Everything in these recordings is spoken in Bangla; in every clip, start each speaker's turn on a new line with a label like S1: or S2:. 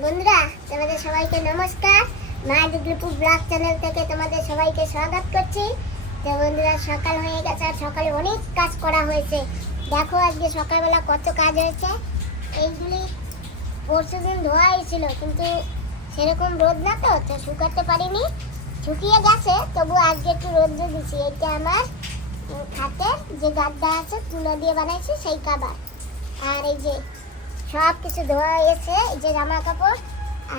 S1: বন্ধুরা, তোমাদের সবাইকে নমস্কার। মা ডিগ্রিপুর ব্লগ চ্যানেল থেকে তোমাদের সবাইকে স্বাগত করছি। তো বন্ধুরা, সকাল হয়ে গেছে আর সকালে অনেক কাজ করা হয়েছে। দেখো আজকে সকালবেলা কত কাজ হয়েছে। এইগুলি পরশু দিন ধোয়া হয়েছিল কিন্তু সেরকম রোদ না তো তো শুকাতে পারিনি। শুকিয়ে গেছে, তবু আজকে একটু রোদ দিয়ে দিচ্ছি এটা আমার খাটের যে গাদ্দা আছে, তুলো দিয়ে বানাইছি, সেই কাবার। আর এই যে সব কিছু ধোয়া হয়েছে যে জামা কাপড়,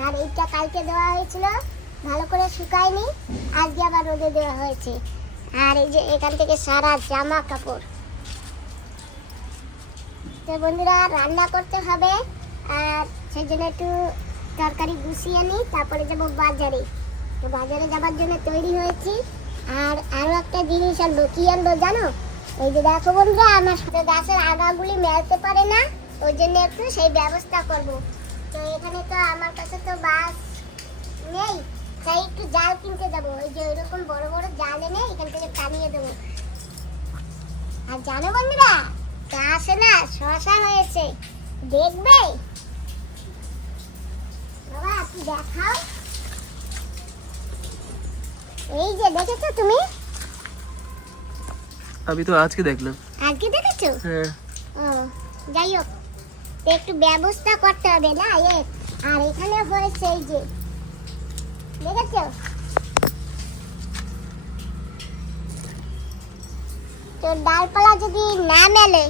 S1: আর এইটা কালকে দেওয়া হয়েছিল, ভালো করে শুকায়নি, আজকে আবার রোদে দেওয়া হয়েছে। আর এই যে এখান থেকে সারা জামা কাপড়। তো বন্ধুরা, রান্না করতে হবে, আর সেই জন্য একটু তরকারি গুছিয়ে নিই তারপরে যাব বাজারে। তো বাজারে যাবার জন্য তৈরি হয়েছি, আর আরও একটা জিনিস আনব, কি আনব জানো? এই যে দেখো বন্ধুরা, আমার সাথে গাছের আগাগুলি মেলতে পারে না। ওই জন্য একটু সেই ব্যবস্থা করব। তো এখানে তো আমার কাছে তো বাস নেই তাই একটু জাল কিনতে যাব। ওই যে ওইরকম বড় বড় জাল এনে এখান থেকে টানিয়ে দেবো। আর জানো বন্ধুরা গাছে না শশা হয়েছে। দেখবে? বাবা আপনি দেখাও। এই যে দেখেছ তুমি?
S2: আমি তো আজকে দেখলাম।
S1: আজকে দেখেছ?
S2: হ্যাঁ।
S1: ও যাই হোক। একটু ব্যবস্থা করতে হবে না, এ, আর এখানে হয়েছে এই যে, দেখেছ? তো ডালপালা যদি না মেলে,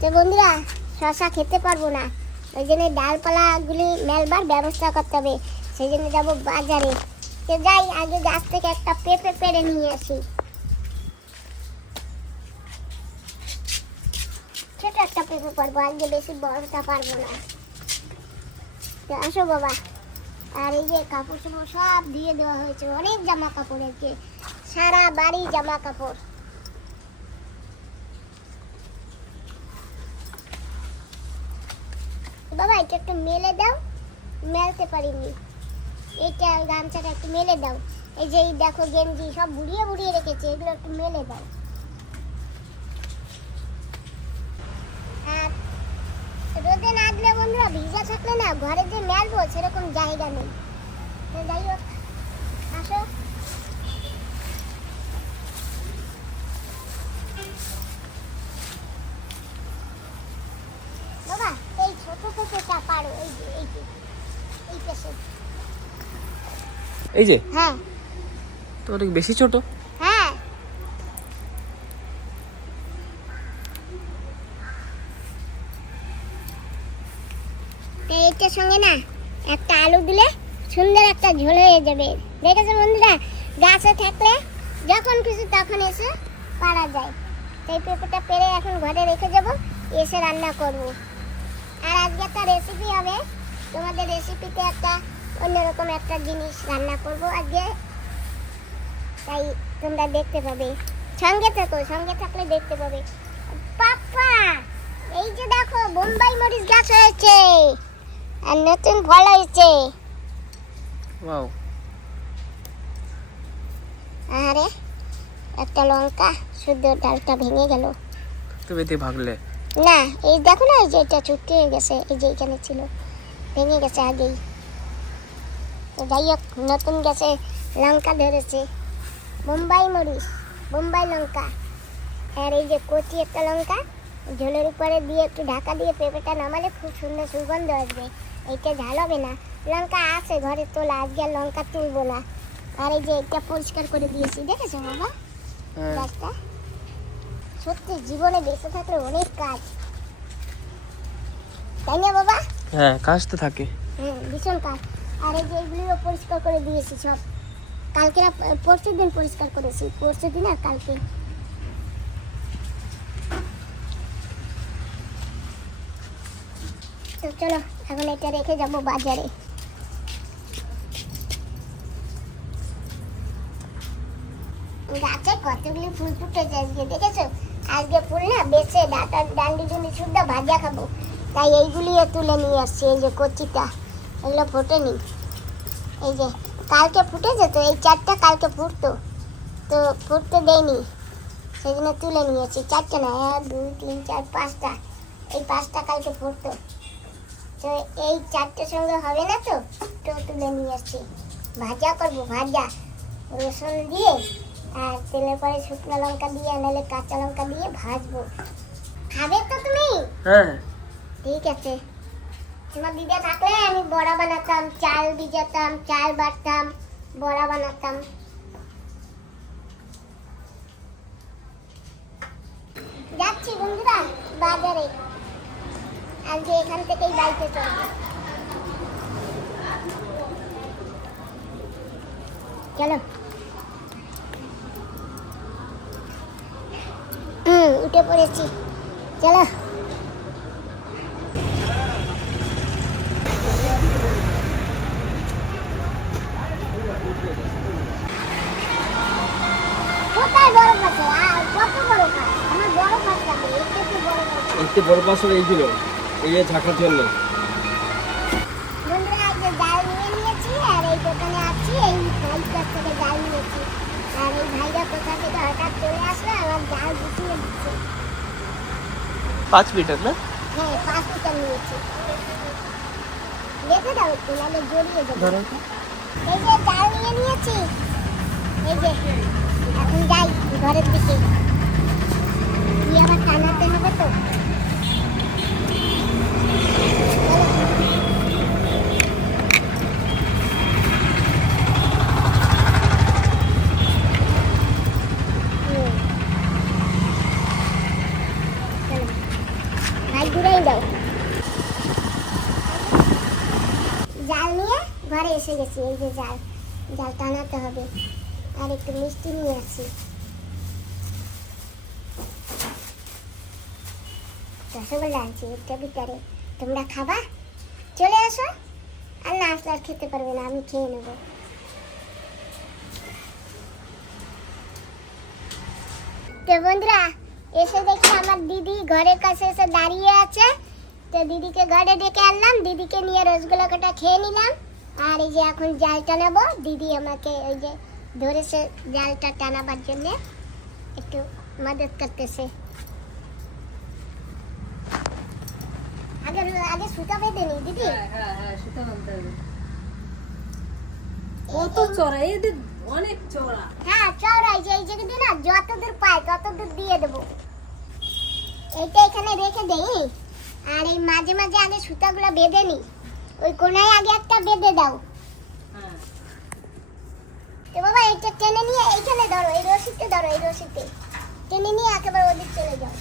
S1: তো বন্ধুরা, শশা খেতে পারব না। ওই জন্য ডালপালাগুলি মেলবার ব্যবস্থা করতে হবে। সেই জন্য যাব বাজারে। তো যাই, আগে গাছ থেকে একটা পেঁপে পেড়ে নিয়ে আসি ছোট একটা পেঁপে পারব আজকে বেশি বড়টা পারব না। আসো বাবা। আর এই যে কাপড় চোপড় সব দিয়ে দেওয়া হয়েছে, অনেক জামা কাপড় আজকে সারা বাড়ি জামা কাপড়। বাবা এটা একটু মেলে দাও। মেলতে পারিনি। এটা গামছাটা একটু মেলে দাও। এই যে দেখো গেঞ্জি, সব বুড়িয়ে বুড়িয়ে রেখেছে, এগুলো একটু মেলে দাও আর রোদে না বন্ধুরা ভিজা থাকলে না ঘরে যে মেলবো সেরকম জায়গা নেই। যাই হোক আসো। বাবা এই ছোট পেঁপেটা পারো এই যে এই যে এই
S2: যে?
S1: হ্যাঁ।
S2: তো অনেক বেশি ছোট
S1: হ্যাঁ তো এইটার সঙ্গে না একটা আলু দিলে সুন্দর একটা ঝোল হয়ে যাবে। দেখেছ বন্ধুরা? গাছে থাকলে যখন কিছু তখন এসে পারা যায়। তাই পেঁপেটা পেরে এখন ঘরে রেখে যাব, এসে রান্না করব। আর আজকে একটা রেসিপি হবে। তোমাদের রেসিপিতে একটা অন্যরকম একটা জিনিস রান্না করব আজকে। তাই তোমরা দেখতে পাবে। সঙ্গে থাকো, সঙ্গে থাকলে দেখতে পাবে। পাপা এই যে দেখো, বোম্বাই মরিচ গাছ হয়েছে। আর নতুন ফল হয়েছে।
S2: ওয়াও
S1: আরে একটা লঙ্কা শুদ্ধ ডালটা ভেঙে গেল।
S2: তো বেতে ভাগলে
S1: না এই দেখো না এই যে এটা হয়ে গেছে এই যে এখানে ছিল ভেঙে গেছে আগেই। যাই হোক নতুন গেছে লঙ্কা ধরেছে। বোম্বাই মরিচ বোম্বাই লঙ্কা। আর এই যে কচি একটা লঙ্কা ঝোলের উপরে দিয়ে একটু ঢাকা দিয়ে পেঁপেটা নামালে খুব সুন্দর সুগন্ধ আসবে। এইটা ঝাল হবে না। লঙ্কা আছে ঘরে তোলা আজকে আর লঙ্কা তুলবো না। আর এই যে এটা পরিষ্কার করে দিয়েছি দেখেছ বাবা?
S2: হ্যাঁ।
S1: গাছটা? সত্যি জীবনে বেঁচে থাকলে অনেক কাজ। তাই না বাবা?
S2: হ্যাঁ কাজ তো থাকে।
S1: হ্যাঁ ভীষণ কাজ। আর এই যে এইগুলিও পরিষ্কার করে দিয়েছি সব। কালকে না পরশু দিন পরিষ্কার করেছি। পরশু দিন আর কালকে। তো চলো, এখন এটা রেখে যাব বাজারে। গাছে কতগুলি ফুল ফুটেছে আজকে, দেখেছ? আজকে ফুল না বেছে ডাটা ডান্ডি জন্য শুদ্ধ ভাজা খাব। তাই এইগুলি তুলে নিয়ে আসছি, এই যে কচিটা, এগুলো ফোটেনি। এই যে, কালকে ফুটেছে তো, এই চারটা কালকে ফুটতো। তো ফুটতে দেয়নি সেই জন্য তুলে নিয়েছি চারটে না, এক, দুই, তিন, চার, পাঁচটা। এই পাঁচটা কালকে ফুটতো। তো এই চারটের সঙ্গে হবে না তো? তো তুলে নিয়ে আসছি। ভাজা করব ভাজা। রসুন দিয়ে আর তেলের পরে শুকনো লঙ্কা দিয়ে নাহলে কাঁচা লঙ্কা দিয়ে ভাজবো। খাবে তো তুমি?
S2: হ্যাঁ।
S1: ঠিক আছে। তোমার দিদা থাকলে আমি বড়া বানাতাম চাল ভিজাতাম চাল বাটতাম বড়া বানাতাম। যাচ্ছি বন্ধুরা বাজারে। আজকে এখান থেকেই বাড়িতে চলবে। চলো। হুম উঠে পড়েছি। চলো। একটু বড় পাশ
S3: একটি বড় পাশে এই ছিল এই যে ঝাঁকার জন্য
S2: পাঁচ মিটার না?
S1: হ্যাঁ পাঁচ লিটার নিয়েছি। রেখে দাও একটু নাহলে জড়িয়ে যাবে।
S2: ধরো।
S1: এই যে জাল নিয়ে নিয়েছি এই যে এখন যাই ঘরের দিকে। গিয়ে আবার টানাতে হবে তো চলো। হুম। চলো। ভাই ঘুরাই দাও জাল নিয়ে ঘরে এসে গেছি, এই যে জাল জাল টানাতে হবে। আর একটু মিষ্টি নিয়ে আসি। রসগোল্লা আনছি, একটা ভিতরে তোমরা খাবা? চলে আসো। আর না আসলে আর খেতে পারবে না, আমি খেয়ে নেব। তো বন্ধুরা, এসে দেখি আমার দিদি ঘরের কাছে এসে দাঁড়িয়ে আছে। তো দিদিকে ঘরে ডেকে আনলাম, দিদিকে নিয়ে রসগোল্লা কটা খেয়ে নিলাম। আর এই যে এখন জাল টানাবো দিদি আমাকে ওই যে ধরেছে জালটা টানাবার জন্যে। একটু মদত করতেছে। আগে আগে সুতা বেঁধে নি দিদি?
S4: হ্যাঁ হ্যাঁ সেটা মানতে হবে।
S1: এই-
S4: কত চড়া এদের অনেক চড়া।
S1: হ্যাঁ চওড়াই যে এই জায়গা দিয়ে না যত দূর পাই তত দূর দিয়ে দেবো। এইটা এখানে রেখে দেই। আর এই মাঝে মাঝে আগে সুতাগুলো বেঁধে নি। ওই কোনায় আগে একটা বেঁধে দাও।
S4: হ্যাঁ।
S1: তো বাবা এটা টেনে নিয়ে এইখানে ধরো এই রশিতে ধরো এই রশিতে। টেনে নিয়ে একেবারে ওদিক চলে যাও।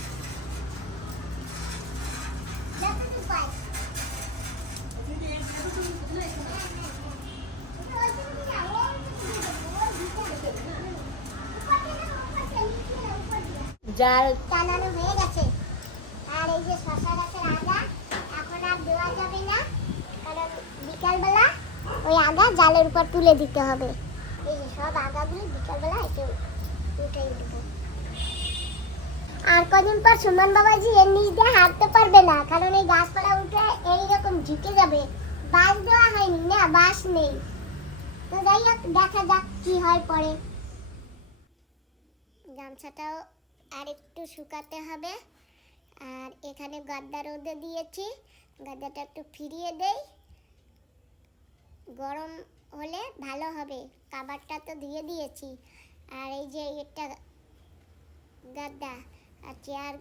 S4: জাল।
S1: টানানো হয়ে গেছে। আর এই যে শশা গাছের আগা এখন আর দেওয়া যাবে না কারণ বিকালবেলা ওই আগা জালের উপর তুলে দিতে হবে। এই যে সব আগাগুলো বিকালবেলা উঠাই দেবো। আর কদিন পর সুমন বাবাজি এর নিচ দিয়ে হাঁটতে পারবে না, কারণ এই গাছপালা উঠে এইরকম ঝুঁকে যাবে। দেওয়া হয়নি না, বাঁশ নেই। তো যাই হোক, দেখা যাক কি হয় পরে। গামছাটাও আর একটু শুকাতে হবে। আর এখানে গাদ্দা রোদে দিয়েছি। গাদ্দাটা একটু ফিরিয়ে দেই। গরম হলে ভালো হবে। কাবারটা তো দিয়ে দিয়েছি। আর এই যে এটা গাদ্দা আর চেয়ার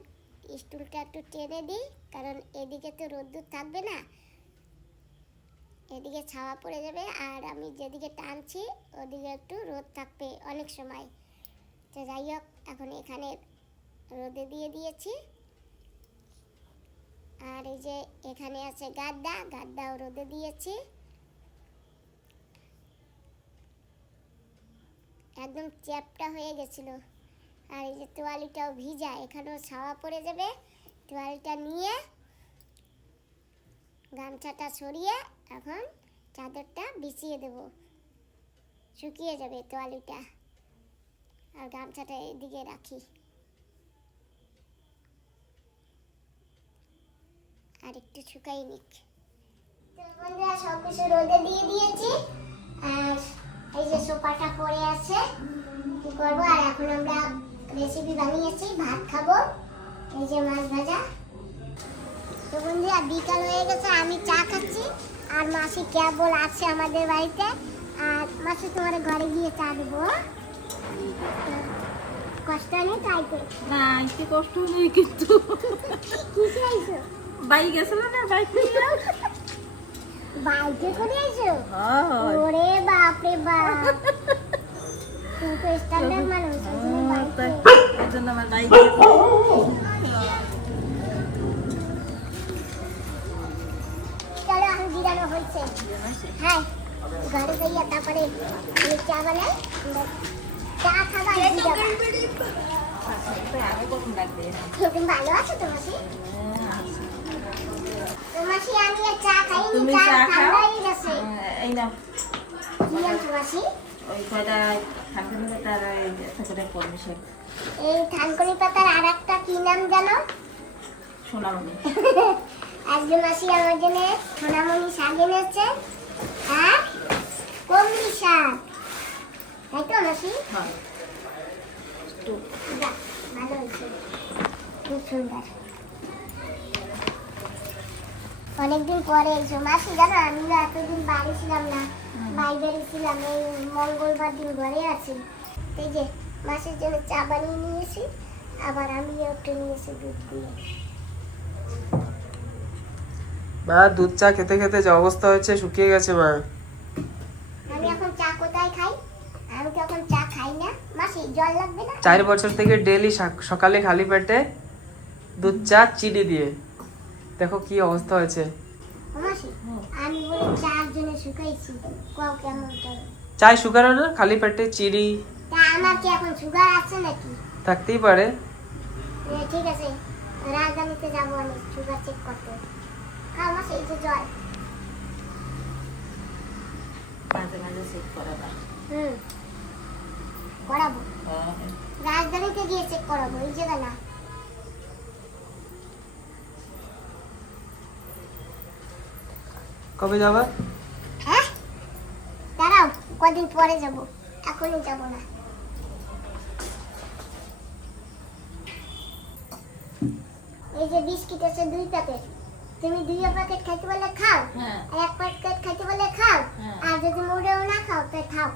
S1: স্টুলটা একটু টেনে দিই, কারণ এদিকে তো রোদ্দুর থাকবে না। এদিকে ছাওয়া পড়ে যাবে আর আমি যেদিকে টানছি, ওদিকে একটু রোদ থাকবে অনেক সময়। তো যাই হোক, এখন এখানে রোদে দিয়ে দিয়েছি। আর এই যে এখানে আছে গাদ্দা গাদ্দাও রোদে দিয়েছি। একদম চ্যাপটা হয়ে গেছিল। আর এই যে তোয়ালিটাও ভিজা, এখানেও ছাওয়া পড়ে যাবে। তোয়ালিটা নিয়ে গামছাটা সরিয়ে এখন চাদরটা বিছিয়ে দেব। শুকিয়ে যাবে তোয়ালিটা। আর গামছাটা এদিকে রাখি। আর একটু শুকাই নিক। বন্ধুরা সব কিছু রোদে দিয়ে দিয়েছি। আর এই যে সোফাটা পড়ে আছে কি করব? আর এখন আমরা রেসিপি বানিয়েছি ভাত খাব। এই যে মাছ ভাজা। তো বন্ধুরা বিকাল হয়ে গেছে আমি চা খাচ্ছি। আর মাসি কেবল আছে আমাদের বাড়িতে। আর মাসি তোমার ঘরে গিয়ে চা দেবো হ্যাঁ? কষ্ট নেই তাই তো
S4: না একটু কষ্ট নেই কিন্তু।
S1: কিসে আইছো
S4: বাইক গেছিল না? বাইক নিয়ে
S1: বাইকে করে
S4: হয়।
S1: ওরে বাপ। রে বাপ তুমি তো স্ট্যান্ডার্ড মানুষ ওই জন্য বাইকে।
S4: এই জন্য আমার বাইক
S1: চলো এখন বিরানো হয়েছে। হ্যাঁ ঘরে যাইয়া তারপরে চা বানাই চা খাবা আর বিরাবা।
S4: আগে কখন লাগবে
S1: তুমি ভালো আছো তো মাসি তো মাসি আমি আর চা খাইনি
S4: তুমি
S1: চা
S4: খাও? এই না
S1: কি আনছো
S4: ওই কয়টা করবি সে
S1: এই থানকুনি পাতার আর একটা কি নাম জানো
S4: শোনাবনি
S1: আজকে মাসি আমার জন্য সোনামণি শাক এনেছে। আর কমলি শাক। তাই তো মাসি
S4: হ্যাঁ।
S1: ভালো হয়েছে। খুব সুন্দর। অনেকদিন পরে এসো। মাসি জানো আমি না এতদিন বাড়ি ছিলাম না বাইরে ছিলাম এই মঙ্গলবার দিন ঘরে আছি। এই যে মাসির জন্য চা বানিয়ে নিয়েছি আবার আমিও একটু নিয়েছি দুধ দিয়ে।
S2: মা দুধ চা খেতে খেতে যে অবস্থা হয়েছে শুকিয়ে গেছে মা।
S1: আমি এখন চা কোথায় খাই? আমি তো এখন চা খাই না। মাসি জল লাগবে না?
S2: চার বছর থেকে ডেলি সকালে খালি পেটে দুধ চা চিনি দিয়ে। দেখো কি অবস্থা হয়েছে।
S1: আমি বলে চার জন্য শুকাইছি কও কেমন করে
S2: চাই শুকানো না খালি পেটে
S1: তা আমার কি এখন সুগার আছে নাকি?
S2: থাকতেই পারে।
S1: ঠিক আছে রাজধানীতে যাব আমি সুগার চেক করতে। খাও মাসি এই যে জল।
S4: মাঝে মাঝে চেক করাবা।
S1: হুম করাবো।
S4: হ্যাঁ।
S1: রাজধানীতে গিয়ে চেক করাবো এই জায়গা না
S2: কবে যাবা?
S1: হ্যাঁ? দাঁড়াও কদিন পরে যাব। এখনই যাব না। এই যে বিস্কিট আছে দুই প্যাকেট। তুমি দুই প্যাকেট খাইতে বলে খাও
S4: হ্যাঁ।
S1: আর এক প্যাকেট খাইতে বলে খাও
S4: হ্যাঁ।
S1: আর যদি মোড়েও না খাও তো খাও।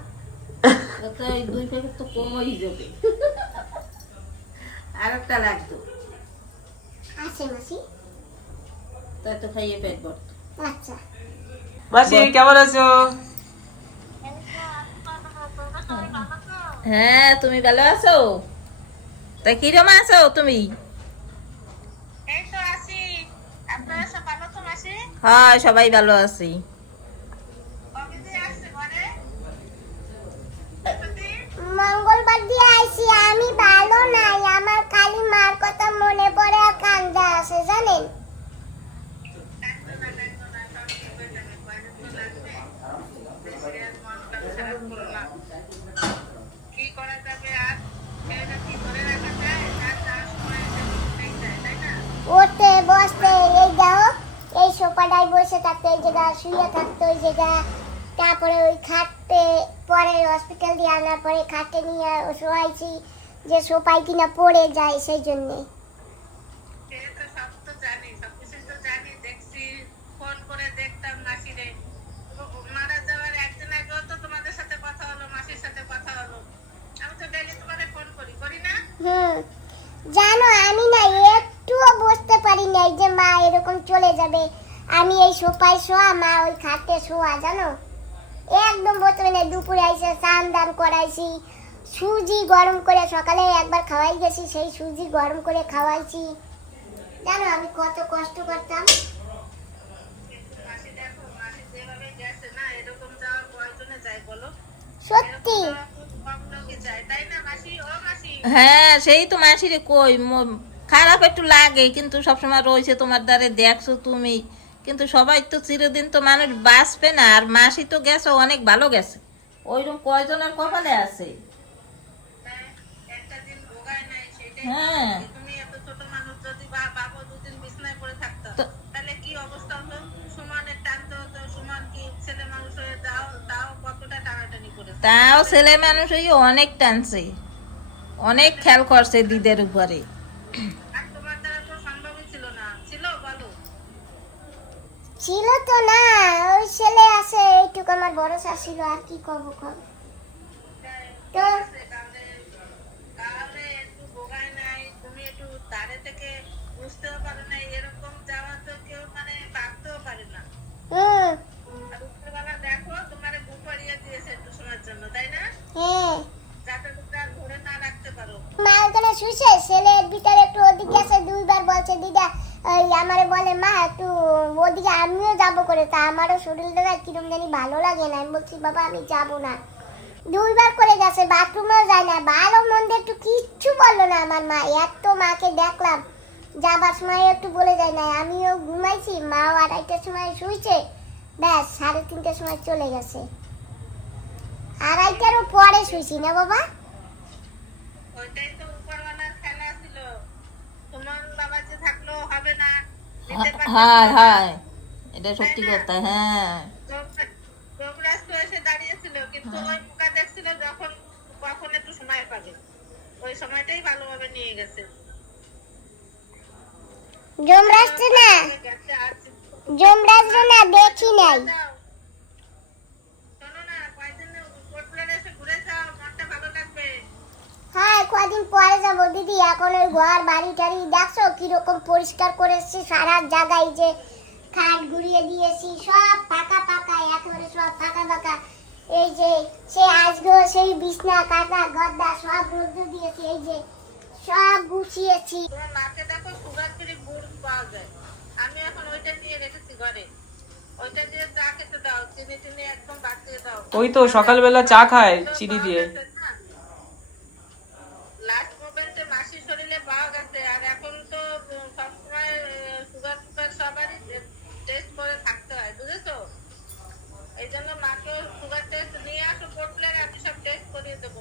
S4: তো এই দুই প্যাকেট তো কমই যাবে। আর একটা লাগতো
S1: আছে মাসি।
S4: তাই তো খাইয়ে পেট ভরত।
S1: আচ্ছা।
S2: মাসি কেমন আছো?
S4: হ্যাঁ তুমি ভালো আছো? তা কিরম আছো তুমি? হ্যাঁ সবাই ভালো আছি।
S1: মঙ্গলবার দিয়ে আইছি আমি ভালো নাই আমার খালি মার কথা মনে পড়ে আর কান্দা আসে জানেন উঠতে বসতে এই দাও এই সোফাটায় বসে থাকতে এই জায়গা শুয়ে থাকতো ওই জায়গা তারপরে ওই পরে হসপিটাল দিয়ে আনার পরে খাটে নিয়ে শোয়াইছি যে সোফায় কিনা পড়ে যায় সেই জন্যে।
S5: জানি আমি না?
S1: হুম জানো আমি না একটুও বুঝতে পারি নাই যে মা এরকম চলে যাবে। আমি এই সোফায় শোয়া মা ওই খাটে শোয়া জানো? একদম বুঝতে পারি না দুপুরে আইসে স্নান দান করাইছি সুজি গরম করে সকালে একবার খাওয়াই গেছি সেই সুজি গরম করে খাওয়াইছি। জানো আমি কত কষ্ট করতাম।
S5: কিন্তু মাসি দেখো মাসি যেভাবে গেছে না এরকম যাওয়ার প্রয়োজনে যায় বলো?
S1: সত্যি?
S4: হ্যাঁ সেই তো মাসিরে কই ম- খারাপ একটু লাগে কিন্তু সবসময় রয়েছে তোমার দ্বারে দেখছ তুমি? কিন্তু সবাই তো চিরদিন তো মানুষ বাঁচবে না আর মাসি তো গেছে অনেক ভালো গেছে। ওইরকম কয়জনের কপালে আছে?
S5: হ্যাঁ, তাও
S4: ছেলে মানুষ অনেক টানছে অনেক খেয়াল করছে দিদের উপরে।
S5: ছিল
S1: তো না ওই ছেলে আছে এইটুকু আমার বড় শাশুড়ি ছিল আর কি করব কর? তো
S5: কেউ মানে
S1: হ্যাঁ। ছেলের ভিতরে একটু ওদিকে আছে দুইবার বলছে দিদা ওই আমারে বলে, মা, একটু ওদিকে আমিও যাব করে। তা আমারও শরীরটা কিরম জানি ভালো লাগে না। আমি বলছি, বাবা, আমি যাব না। দুইবার করে গেছে, বাথরুমেও যায় না। ভালো মন্দ একটু কিচ্ছু বলল না আমার মা। এত মাকে দেখলাম, যাবার সময় একটু বলে যায় না আমিও ঘুমাইছি, মাও আড়াইটার সময় শুইছে। ব্যাস, সাড়ে তিনটার সময় চলে গেছে। আড়াইটারও পরে শুইছি না বাবা?
S5: তোমার বাবা যে থাকল হবে না
S4: হ্যাঁ হ্যাঁ এটা সত্যি কথা হ্যাঁ।
S5: যোগরাজ- যোগরাজ তো এসে দাঁড়িয়েছিল কিন্তু ওই মুখা দেখছিল যখন কখন একটু সময় পাবে। ওই সময়টাই ভালোভাবে নিয়ে গেছে।
S1: না
S5: গেছে
S1: না দেখি নাই
S5: যাও। শোনো না কয়েকদিন কোটপ্লেন এসে ঘুরে যাও মনটা ভালো লাগবে
S1: হ্যাঁ কদিন পরে যাব দিদি। এখন ওই ঘর বাড়ি টাড়ি দেখছ কীরকম পরিষ্কার করেছি সারা জায়গায় যে খাট ঘুরিয়ে দিয়েছি সব ফাঁকা ফাঁকা একেবারে সব ফাঁকা ফাঁকা এই যে সে আসগো সেই বিছনা কাটা গদ্দা সব রোদ্র দিয়েছি এই যে সব গুছিয়েছি।
S5: মাকে দেখো সুগার ফ্রি গুড় পাওয়া যায়। আমি এখন ওইটা নিয়ে রেখেছি ঘরে। ওইটা দিয়ে চা খেতে দাও চিনি টিনি একদম বাদ দিয়ে দাও।
S2: ওই তো সকালবেলা চা খায় চিনি দিয়ে
S5: লাস্ট মোমেন্টে মাসির শরীরে পাওয়া গেছে আর এখন তো উম, সবসময় সুগার টুগার সবারই টেস্ট করে থাকতে হয় বুঝেছ এই জন্য মাকেও সুগার টেস্ট নিয়ে আসো পড়লে আমি সব টেস্ট করিয়ে দেবো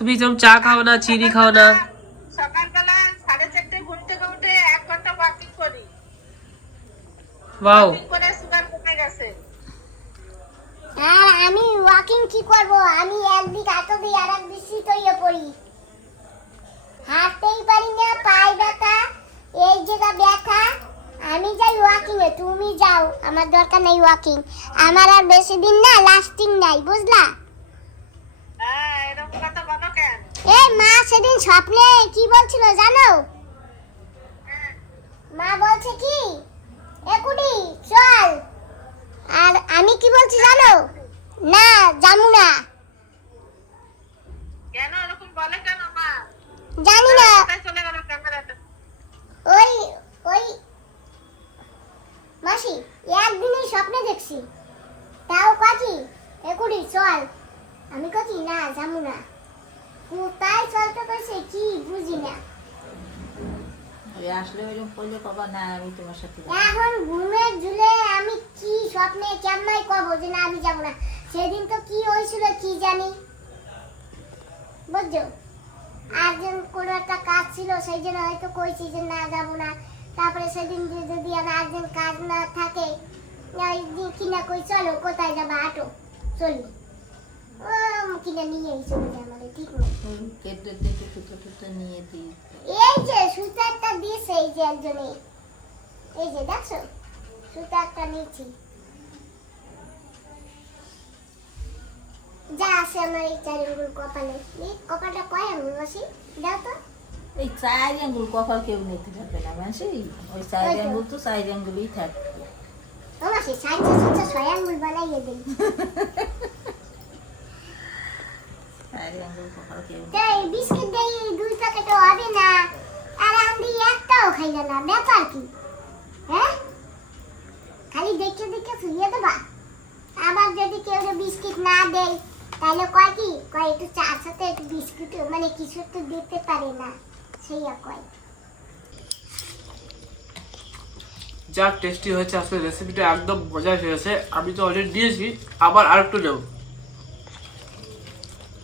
S5: তুমি
S2: যেমন চা খাও না চিনি খাও না।
S5: সকালবেলা সাড়ে চারটে ঘুম থেকে উঠে এক ঘণ্টা ওয়াকিং করি। ওয়াকিং করে সুগার কমে গেছে।
S1: আর আমি ওয়াকিং কি করব? আমি একদিক দিই আর এক বিস্তৃত হয়ে পড়ি। হাঁটতেই পারি না পায়ে ব্যথা এই জায়গা ব্যথা আমি যাই ওয়াকিং এ তুমি যাও আমার দরকার নেই ওয়াকিং আমার আর বেশি দিন না লাস্টিং নাই বুঝলা? এই মা সেদিন স্বপ্নে কি বলছিল জানো? মা বলছে কি? একুডি চল। আর আমি কি বলছি জানো? না জামু না।
S5: কেন? এরকম বলে কেন মা?
S1: জানি না।
S5: চলে গেল ক্যামেরাটা?
S1: ওই ওই মাসি একদিনই স্বপ্নে দেখছি। তাও কাকি একুডি চল। আমি কাকি না জামু না। কোথায় চলতে কইছে কি বুঝি না।
S4: আসলে ওইরকম করলে কবা না আমি তোমার সাথে
S1: এখন ঘুমের ঝুলে আমি কি স্বপ্নে কেমনাই কব যে না আমি যাব না। সেদিন তো কি হয়েছিল কি জানি। বুঝছ? আর যেন কোনো একটা কাজ ছিল সেই জন্য হয়তো কইছি যে না যাব না। তারপরে সেদিন যদি আমার আর্জেন্ট কাজ না থাকে ওই দিন কিনা কই চলো কোথায় যাবা আটো চলি। ও কিনা নিয়েই চলে যায় ঠিক নেই
S4: কেটে কেটে টুকরো টুকরো নিয়ে দিই।
S1: এই যে সুতারটা দিয়েছে এই যে একজনে। এই যে দেখছ সুতারটা নিয়েছি। যা আছে আমার এই চার আঙ্গুল কপালে। এই কপালটা কয় আঙ্গুল বসি দাও তো।
S4: এই চার আঙ্গুল কপাল কেউ নিতে পারবে না মাসি। ওই চার আঙ্গুল তো চার আঙ্গুলই থাকবে
S1: মাসি সুতা ছয় আঙ্গুল বানাইয়ে দিই হ্যাঁ? আবার যদি কেউ বিস্কিট না দেয়, তাহলে কয় কি? কয়, একটু চার সাথে একটু বিস্কুট মানে কিছু একটু দিতে পারে না। সেই কয়।
S6: যা টেস্টি হয়েছে রেসিপিটা একদম মজা হয়েছে। আমি তো অলরেডি দিয়েছি, আবার আরেকটু নেব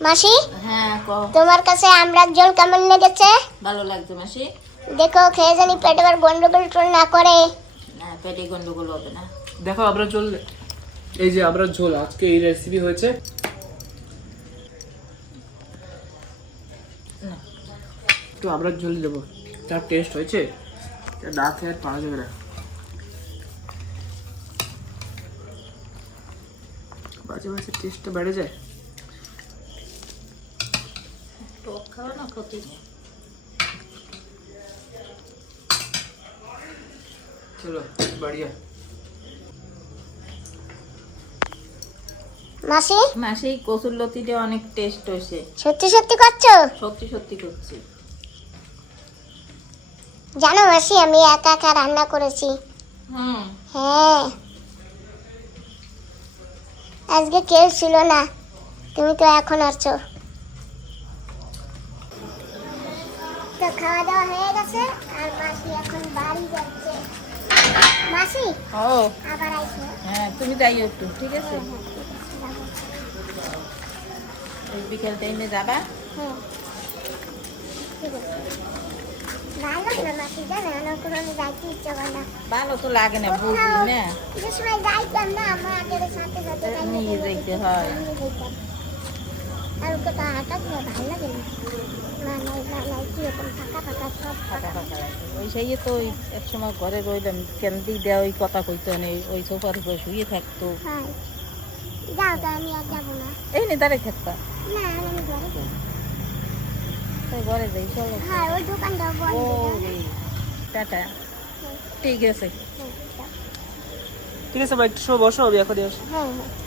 S1: মাসি?
S4: হ্যাঁ
S1: তোমার কাছে আমরার জল কেমন লেগেছে?
S4: ভালো লাগছে মাসি।
S1: দেখো খেয়ে জানি পেটে আবার গন্ডগোল টোল না করে।
S4: না পেটে গন্ডগোল হবে না।
S6: দেখো আমরা ঝোল এই যে আমরা ঝোল আজকে এই রেসিপি হয়েছে। একটু আমরা ঝোল দেবো। যা টেস্ট হয়েছে? এটা না খেয়ে আর পাওয়া যাবে না। মাঝে মাঝে টেস্টটা বেড়ে যায়।
S4: টক খাওয়া না ক্ষতি নেই
S6: চলো বাড়িয়া
S1: মাসি
S4: মাসি লতিটা অনেক টেস্ট হয়েছে।
S1: সত্যি সত্যি করছ?
S4: সত্যি সত্যি করছি।
S1: জানো মাসি আমি একা একা রান্না করেছি।
S4: হুম।
S1: হ্যাঁ। আজকে কেউ ছিল না। তুমি তো এখন আছো। তো খাওয়া দাওয়া হয়ে গেছে আর মাসি এখন বাড়ি যাচ্ছে। মাসি
S4: ও।
S1: আবার আইসো
S4: হ্যাঁ তুমি যাইও একটু ঠিক আছে? ওই বিকেল টাইমে যাবা?
S1: হ্যাঁ ঠিক আছে। ভালো
S4: তো লাগে না বুঝলি না?
S1: যে সময় যাইতাম না আমার আগের সাথে সাথে
S4: নিয়ে যাইতে হয়।
S1: আর ওকে তো হাঁটা দিয়ে ভালো লাগে না। না না
S4: ওই সেই তো এক সময় ঘরে রইলাম কেন্দি দেওয়া ওই কথা কইতো নেই ওই সোফার উপর শুয়ে থাকতো।
S1: হয়। না।
S4: এই নে থাকতা
S1: ঘরে যাই
S4: চলো।
S1: হ্যাঁ ওই
S4: ও টাটা। ঠিক আছে।
S1: হ্যাঁ
S6: ঠিক আছে ভাই একটু সময় বসো আমি এখনই আসি।
S1: হ্যাঁ হ্যাঁ।